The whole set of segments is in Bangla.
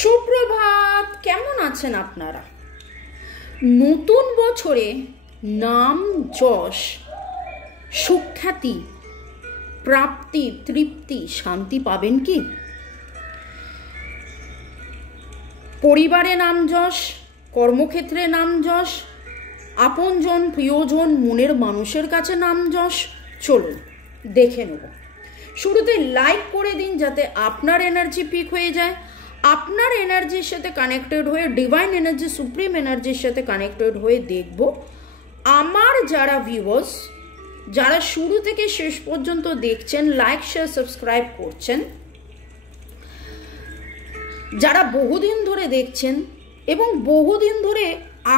সুপ্রভাত, কেমন আছেন আপনারা? নতুন বছরে নাম, যশ, সুখ্যাতি, প্রাপ্তি, তৃপ্তি, শান্তি পাবেন কি? পরিবারে নাম যশ, কর্মক্ষেত্রে নাম যশ, আপনজন, প্রিয়জন, মনের মানুষের কাছে নাম যশ। চলুন দেখে নেব। শুরুতে লাইক করে দিন যাতে আপনার এনার্জি পিক হয়ে যায়। আপনার এনার্জির সাথে কানেক্টেড হয়ে, ডিভাইন এনার্জি, সুপ্রিম এনার্জির সাথে কানেক্টেড হয়ে দেখব আমার যারা ভিউয়ার্স, যারা শুরু থেকে শেষ পর্যন্ত দেখছেন, লাইক, শেয়ার, সাবস্ক্রাইব করছেন, যারা বহুদিন ধরে দেখছেন এবং বহুদিন ধরে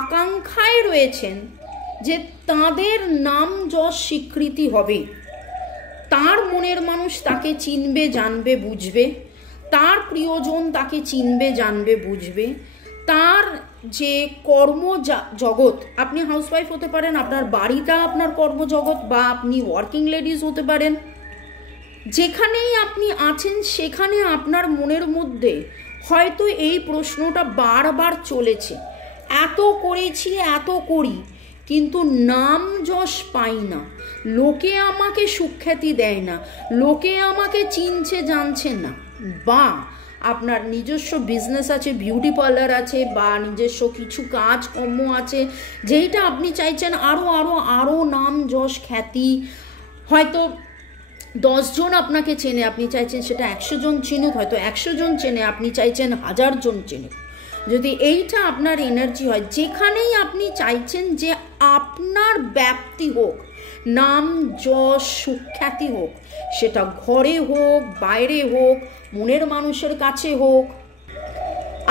আকাঙ্ক্ষায় রয়েছেন যে তাদের নাম যশ স্বীকৃতি হবে, তার মনের মানুষ তাকে চিনবে, জানবে, বুঝবে, তার প্রিয়জন তাকে চিনবে, জানবে, বুঝবে, তার যে কর্মজগৎ, আপনি হাউসওয়াইফ হতে পারেন, আপনার বাড়িটা আপনার কর্মজগৎ, বা আপনি ওয়ার্কিং লেডিজ হতে পারেন, যেখানেই আপনি আছেন সেখানে আপনার মনের মধ্যে হয়তো এই প্রশ্নটা বারবার চলেছে, এত করেছি, এত করি, কিন্তু নাম যশ পাই না, লোকে আমাকে সুখ্যাতি দেয় না, লোকে আমাকে চিনছে, জানছে না। বা আপনার নিজস্ব বিজনেস আছে, বিউটি পার্লার আছে, বা নিজস্ব কিছু কাজকর্ম আছে যেইটা আপনি চাইছেন আরও আরও আরও নাম যশ খ্যাতি, হয়তো 10 জন আপনাকে চেনে, আপনি চাইছেন সেটা 100 জন চিনুক, হয়তো 100 জন চেনে, আপনি চাইছেন 1000 জন চিনুক। যদি এইটা আপনার এনার্জি হয়, যেখানেই আপনি চাইছেন যে আপনার ব্যাপ্তি হোক, নাম যশ সুখ্যাতি হোক, সেটা ঘরে হোক, বাইরে হোক, মনের মানুষের কাছে হোক,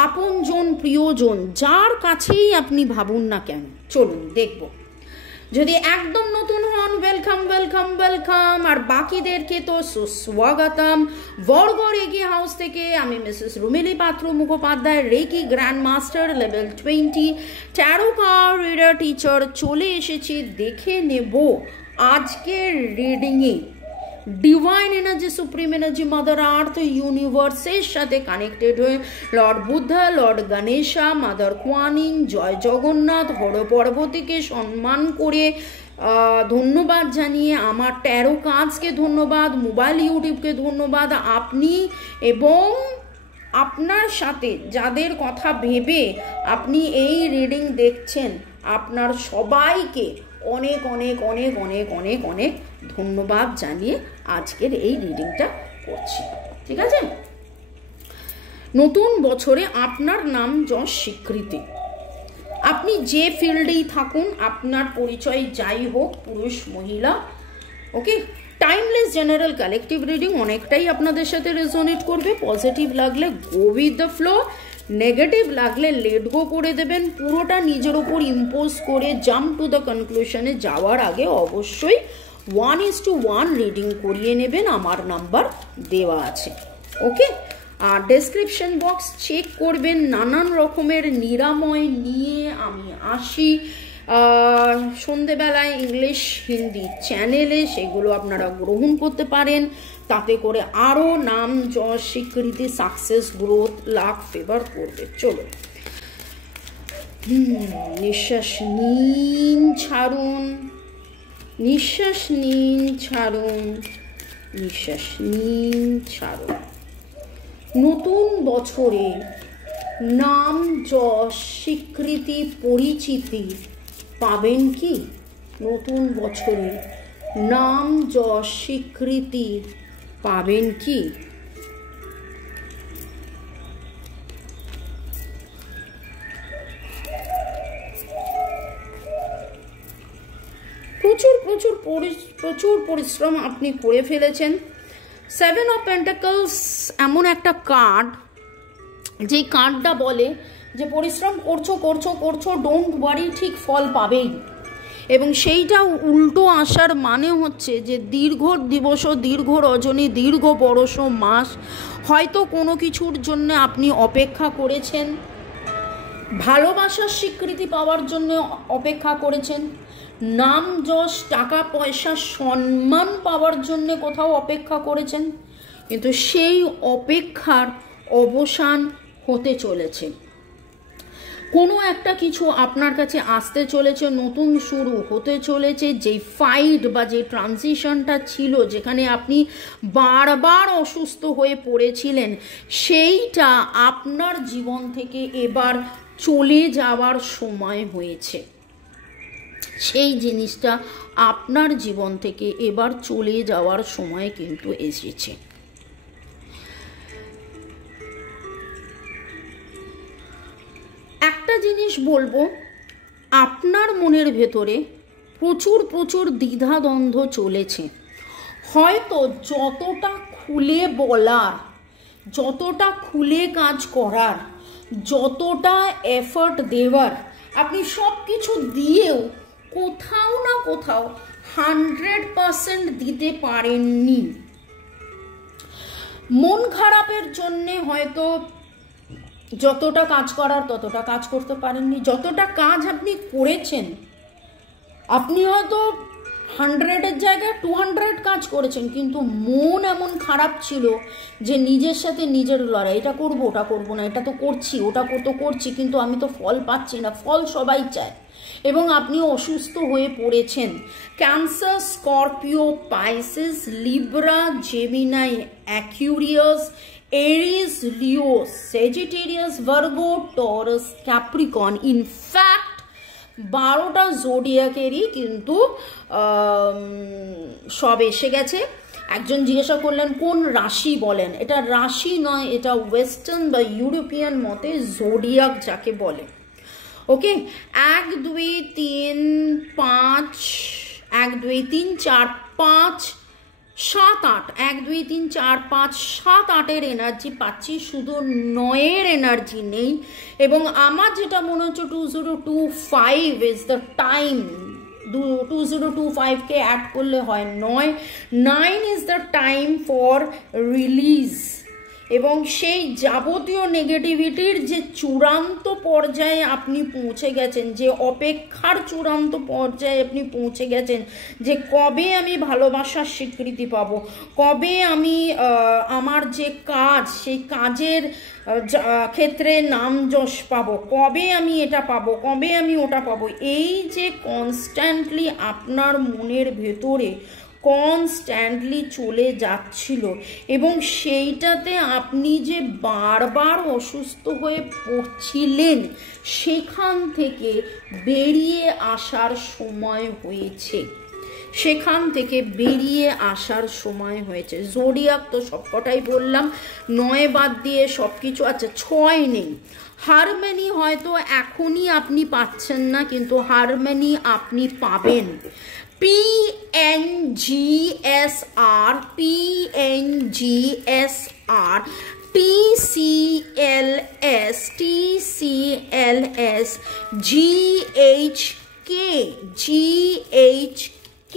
আপনজন, প্রিয়জন, যার কাছেই আপনি ভাবুন না কেন। চলুন দেখব। যদি একদম নতুন হন, ওয়েলকাম ওয়েলকাম ওয়েলকাম, আর বাকিদেরকে তো সুস্বাগতম। বড়গড় এগিয়ে হাউস থেকে আমি Mrs Rumili Patra Mukhopadhyay, reiki grand master level 20, tarot card reader teacher, চলে এসেছি। দেখে নেব আজকের রিডিংয়ে divine energy, supreme energy, mother earth, ইউনিভার্সের সাথে কানেক্টেড হয়ে lord Buddha, lord Ganesha, mother Quan Yin, জয় জগন্নাথ, হর পার্বতীকে সম্মান করে ধন্যবাদ জানিয়ে, আমার ট্যারো কাজকে ধন্যবাদ, মোবাইল ইউটিউবকে ধন্যবাদ, আপনি এবং আপনার সাথে যাদের কথা ভেবে আপনি এই রিডিং দেখছেন, আপনার সবাইকে অনেক অনেক অনেক অনেক অনেক অনেক ধন্যবাদ জানিয়ে আজকের এই রিডিংটা করছি। ঠিক আছে? নতুন বছরে আপনার নাম যশ স্বীকৃতি, আপনি যে ফিল্ডেই থাকুন, আপনার পরিচয় যাই হোক, পুরুষ মহিলা, ওকে, টাইমলেস জেনারেল কালেকটিভ রিডিং অনেকটাই আপনাদের সাথে রেজোনেট করবে। পজিটিভ লাগলে go with the flow, negative লাগলে লেট গো করে দেবেন। পুরোটা নিজের ওপর ইম্পোজ করে জাম্প টু দ্য কনক্লুশনে যাওয়ার আগে অবশ্যই 1:1 রিডিং করিয়ে নেবেন, আমার নাম্বার দেওয়া আছে। ওকে, আর ডেসক্রিপশন বক্স চেক করবেন। নানান রকমের নিরাময় নিয়ে আমি আসি সন্ধেবেলায় ইংলিশ হিন্দি চ্যানেলে, সেগুলো আপনারা গ্রহণ করতে পারেন। তাতে করে আরও নাম যশ স্বীকৃতি, সাকসেস, গ্রোথ, লাক, ফেভার করবে। চলো, নিঃশ্বাস নিন, ছাড়ুন, নিঃশ্বাস নিন, ছাড়ুন, নিঃশ্বাস নিন, ছাড়ুন। নতুন বছরে নাম যশ স্বীকৃতি, পরিচিতি পাবেন কি? নতুন বছরে নাম যশ স্বীকৃতি পাবেন কি? প্রচুর পরিশ্রম আপনি করে ফেলেছেন। 7 অফ পেন্টাকলস এমন একটা কার্ড, যে কার্ডটা বলে যে পরিশ্রম করছো করছো করছো, ডোন্ট ওয়ারি, ঠিক ফল পাবেই। এবং সেইটা উল্টো আসার মানে হচ্ছে যে দীর্ঘ দিবস, দীর্ঘ রজনী, দীর্ঘ বরষ, মাস হয়তো কোনো কিছুর জন্য আপনি অপেক্ষা করেছেন, ভালোবাসার স্বীকৃতি পাওয়ার জন্য অপেক্ষা করেছেন, নাম যশ, টাকা পয়সা, সম্মান পাওয়ার জন্য কোথাও অপেক্ষা করেছেন, কিন্তু সেই অপেক্ষার অবসান হতে চলেছে, কোনো একটা কিছু আপনার কাছে আসতে চলেছে, নতুন শুরু হতে চলেছে। যে ফাইট বা যে ট্রানজিশনটা ছিল, যেখানে আপনি বারবার অসুস্থ হয়ে পড়েছিলেন, সেইটা আপনার জীবন থেকে এবার চলে যাওয়ার সময় হয়েছে। সেই জিনিসটা আপনার জীবন থেকে এবার চলে যাওয়ার সময় কিন্তু এসেছে। একটা জিনিস বলবো, আপনার মনের ভেতরে প্রচুর প্রচুর দ্বিধাদ্বন্দ্ব চলেছে। হয়তো যতটা খুলে বলার, যতটা খুলে কাজ করার, যতটা এফর্ট দেওয়ার, আপনি সব কিছু দিয়েও কোথাও না কোথাও 100% দিতে পারেননি। মন খারাপের জন্যে হয়তো যতটা কাজ করার ততটা কাজ করতে পারেননি। যতটা কাজ আপনি করেছেন, আপনি হয়তো 100-এর জায়গায় 200 কাজ করেছেন, কিন্তু মন এমন খারাপ ছিল যে নিজের সাথে নিজের লড়াই, এটা করবো ওটা করবো না, এটা তো করছি ওটা তো করছি, কিন্তু আমি তো ফল পাচ্ছি না। ফল সবাই চায়, এবং আপনি অসুস্থ হয়ে পড়েছেন। Cancer, Scorpio, Pisces, Libra, Gemini, Aquarius, Aries, Leo, Sagittarius, Virgo, Taurus, Capricorn. In fact 12টা জোডিয়াকেরই কিন্তু সব এসে গেছে। একজন জিজ্ঞাসা করলেন কোন রাশি বলেন, এটা রাশি নয়, এটা ওয়েস্টার্ন বা ইউরোপিয়ান মতে জোডিয়াক যাকে বলে। ওকে, 1 2 3 5 1 2 3 4 5 7 8 1 2 3 4 5 7 8-এর এনার্জি পাচ্ছি, শুধু 9-এর এনার্জি নেই। এবং আমার যেটা মনে হচ্ছে 2025 ইজ দ্য টাইম। 2025-কে অ্যাড করলে হয় 9। 9 is the time for release. এবং সেই যাবতীয় নেগেটিভিটির যে চূড়ান্ত পর্যায়ে আপনি পৌঁছে গেছেন, যে অপেক্ষার চূড়ান্ত পর্যায়ে আপনি পৌঁছে গেছেন, যে কবে আমি ভালোবাসার স্বীকৃতি পাব, কবে আমি আমার যে কাজ, সেই কাজের ক্ষেত্রে নাম যশ পাবো, কবে আমি এটা পাবো, কবে আমি ওটা পাবো। এই যে কনস্ট্যান্টলি আপনার মনের ভেতরে কনস্ট্যান্টলি চলে যাচ্ছিল, এবং সেইটাতে আপনি যে বারবার অসুস্থ হয়ে পড়ছিলেন, সেখান থেকে বেরিয়ে আসার সময় হয়েছে। সেখান থেকে বেরিয়ে আসার সময় হয়েছে। জোডিয়াক তো সবকটাই বললাম, 9 বাদ দিয়ে সব কিছু। আচ্ছা, 6 নেই। হারমোনি হয়তো এখনই আপনি পাচ্ছেন না, কিন্তু হারমোনি আপনি পাবেন। PNGSR, PNGSR, TCLS, TCLS, GHK, GHK,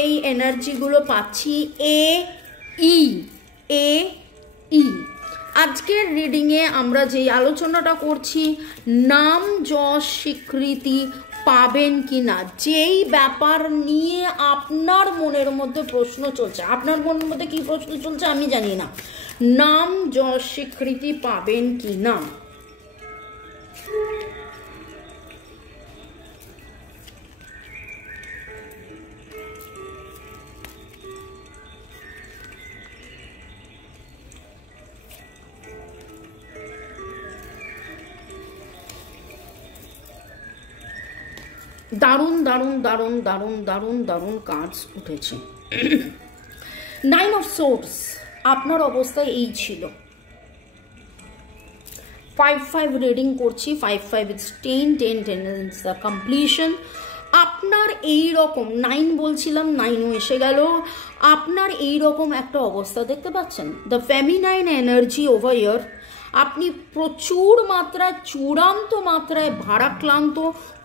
এই এনার্জিগুলো পাচ্ছি। AE। আজকের রিডিংয়ে আমরা যেই আলোচনাটা করছি, নাম যশ স্বীকৃতি পাবেন কিনা, যেই ব্যাপার নিয়ে আপনার মনের মধ্যে প্রশ্ন চলছে। আপনার মনের মধ্যে কি প্রশ্ন চলছে আমি জানি না। নাম যশ স্বীকৃতি পাবেন কিনা। দারুণ দারুণ দারুণ দারুণ দারুণ দারুণ কাজ উঠেছে। 9 অফ সোর্স, আপনার অবস্থা এই ছিল। 5-5 রিডিং করছি। 5-5 ইজ 10, 10 ইজ দ্য কমপ্লিশন। আপনার এই রকম 9 বলছিলাম, 9ও এসে গেল। আপনার এই রকম একটা অবস্থা দেখতে পাচ্ছেন, the feminine energy over year. আপনি প্রচুর মাত্রায়, চূড়ান্ত মাত্রায় ভারাক্রান্ত,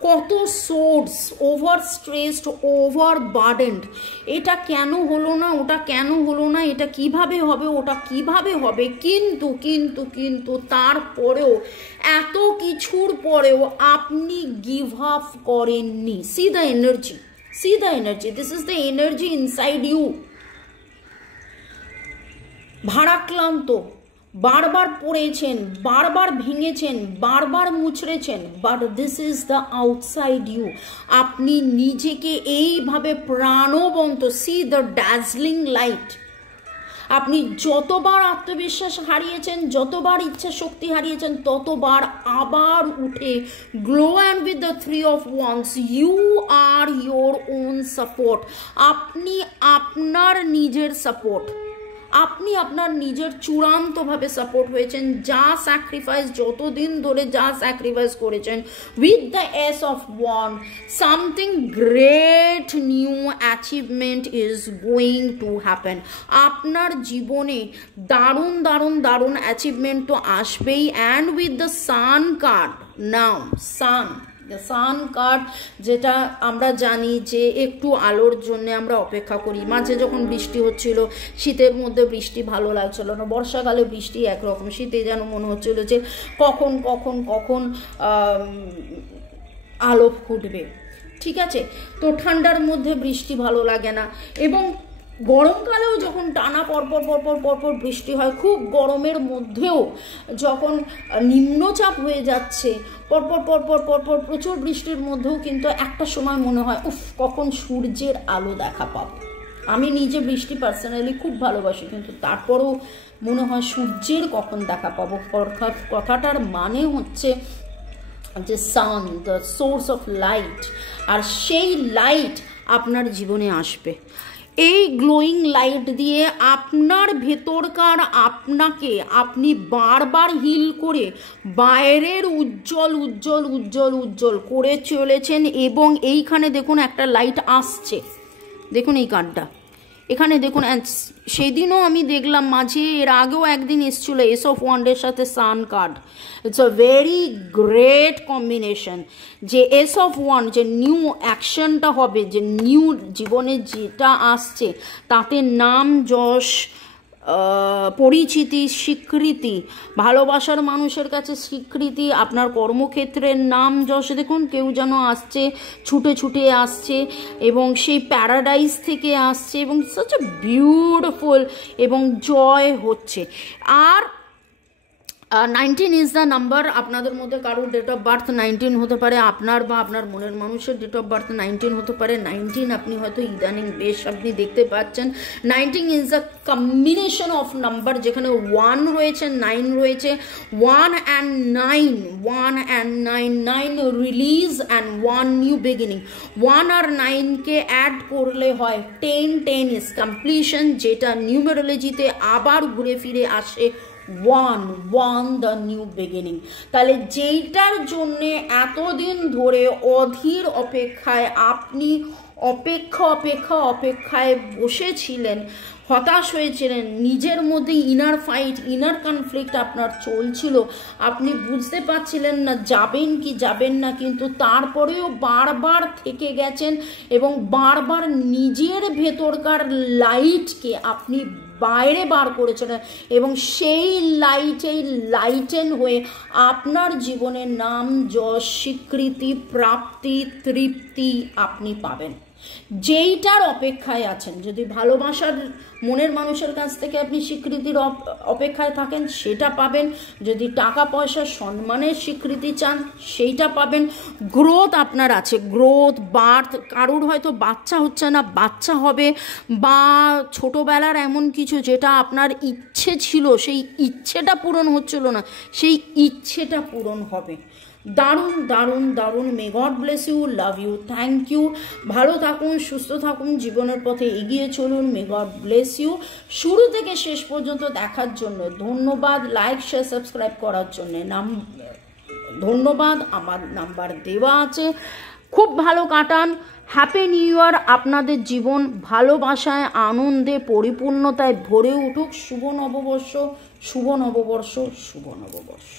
কত source, overstressed, overburdened. এটা কেন হলো না, ওটা কেন হলো না, এটা কিভাবে হবে, ওটা কিভাবে হবে। কিন্তু কিন্তু কিন্তু তারপরেও, এত কিছুর পরেও আপনি গিভ আপ করেননি। See the energy, see the energy, this is the energy inside you. ভারাক্রান্ত, বারবার পড়েছেন, বারবার ভেঙেছেন, বারবার মুচড়েছেন, but this is the outside you. আপনি নিজেকে এইভাবে প্রাণবন্ত, সি দ্য ড্যাজলিং লাইট। আপনি যতবার আত্মবিশ্বাস হারিয়েছেন, যতবার ইচ্ছা শক্তি হারিয়েছেন, ততবার আবার উঠে glow and with the 3 of Wands you are your own support. আপনি আপনার নিজের সাপোর্ট, আপনি আপনার নিজের চূড়ান্তভাবে সাপোর্ট হয়েছেন। যা স্যাক্রিফাইস, যতদিন ধরে যা স্যাক্রিফাইস করেছেন, with the S of wand something great new achievement is going to happen. আপনার জীবনে দারুণ দারুণ দারুণ অ্যাচিভমেন্ট তো আসবেই। And with the sun card now, sun card, যেটা আমরা জানি যে একটু আলোর জন্য আমরা অপেক্ষা করি। মাঝে যখন বৃষ্টি হচ্ছিল, শীতের মধ্যে বৃষ্টি ভালো লাগছিল না, বর্ষাকালে বৃষ্টি একরকম, শীতে যেন মনে হচ্ছিল যে কখন কখন কখন আলো ফুটবে। ঠিক আছে, তো ঠান্ডার মধ্যে বৃষ্টি ভালো লাগে না, এবং গরমকালেও যখন টানা পরপর পরপর পরপর বৃষ্টি হয়, খুব গরমের মধ্যেও যখন নিম্নচাপ হয়ে যাচ্ছে, পরপর পরপর পরপর প্রচুর বৃষ্টির মধ্যেও কিন্তু একটা সময় মনে হয় উফ, কখন সূর্যের আলো দেখা পাবো। আমি নিজে বৃষ্টি পার্সোনালি খুব ভালোবাসি, কিন্তু তারপরেও মনে হয় সূর্যের কখন দেখা পাবো। কথাটার মানে হচ্ছে যে সান, দ্য সোর্স অফ লাইট, আর সেই লাইট আপনার জীবনে আসবে। এই গ্লোয়িং লাইট দিয়ে আপনার ভেতরকার আপনাকে আপনি বারবার হিল করে বাইরের উজ্জ্বল উজ্জ্বল উজ্জ্বল উজ্জ্বল করে চলেছেন। এবং এইখানে দেখুন একটা লাইট আসছে, দেখুন এই কার্ডটা এখানে দেখুন। সেই দিনও আমি দেখলাম, মাঝে এর আগেও একদিন এসেছিল এস অফ ওয়ান্ডের সাথে sun card. It's a very great combination, যে এস অফ ওয়ান্ড, যে নিউ অ্যাকশনটা হবে, যে নিউ জীবনে যেটা আসছে, তাতে নাম যশ, পরিচিতি, স্বীকৃতি, ভালোবাসার মানুষের কাছে স্বীকৃতি, আপনার কর্মক্ষেত্রের নাম যশ। দেখুন কেউ যেন আসছে, ছুটে ছুটে আসছে, এবং সেই প্যারাডাইস থেকে আসছে, এবং সাচ এ বিউটিফুল, এবং জয় হচ্ছে। আর 19 ইজ দ্য নাম্বার। আপনাদের মধ্যে কারোর ডেট অফ বার্থ 19 হতে পারে, আপনার বা আপনার মনের মানুষের ডেট অফ বার্থ 19 হতে পারে। 19 আপনি হয়তো ইদানিং বেশ আপনি দেখতে পাচ্ছেন। 19 is a combination of number, যেখানে 1 রয়েছে, 9 রয়েছে। 1 and 9, 1 and 9, 9 release and 1 new beginning. 1 আর 9কে অ্যাড করলে হয় 10, 10 ইজ কমপ্লিশন, যেটা নিউমেরোলজিতে আবার ঘুরে ফিরে আসে 1 দ্য নিউ বিগিনিং। তাহলে যেইটার জন্যে এতদিন ধরে অধীর অপেক্ষায় আপনি অপেক্ষায় বসেছিলেন, হতাশ হয়েছিলেন, নিজের মধ্যে ইনার ফাইট, ইনার কনফ্লিক্ট আপনার চলছিল, আপনি বুঝতে পারছিলেন না যাবেন কি যাবেন না, কিন্তু তারপরেও বারবার থেকে গেছেন এবং বারবার নিজের ভেতরকার লাইটকে আপনি বাইরে বার করেছেন, এবং সেই লাইটেই লাইটেন হয়ে আপনার জীবনের নাম যশ, স্বীকৃতি, প্রাপ্তি, তৃপ্তি আপনি পাবেন। যেইটার অপেক্ষায় আছেন, যদি ভালোবাসার মনের মানুষের কাছ থেকে আপনি স্বীকৃতির অপেক্ষায় থাকেন, সেটা পাবেন। যদি টাকা পয়সা সম্মানের স্বীকৃতি চান, সেইটা পাবেন। গ্রোথ আপনার আছে, গ্রোথ, বার্থ, কারোর হয়তো বাচ্চা হচ্ছে না, বাচ্চা হবে, বা ছোটোবেলার এমন কিছু যেটা আপনার ইচ্ছে ছিল, সেই ইচ্ছেটা পূরণ হচ্ছিল না, সেই ইচ্ছেটা পূরণ হবে। দারুণ দারুণ দারুণ। May God bless you, love you, thank you. ভালো থাকুন, সুস্থ থাকুন, জীবনের পথে এগিয়ে চলুন। May God bless you. শুরু থেকে শেষ পর্যন্ত দেখার জন্য ধন্যবাদ। লাইক, শেয়ার, সাবস্ক্রাইব করার জন্য ধন্যবাদ। আমার নাম্বার দেওয়া আছে। খুব ভালো কাটান। Happy new year. আপনাদের জীবন ভালোবাসায়, আনন্দে, পরিপূর্ণতায় ভরে উঠুক। শুভ নববর্ষ, শুভ নববর্ষ, শুভ নববর্ষ।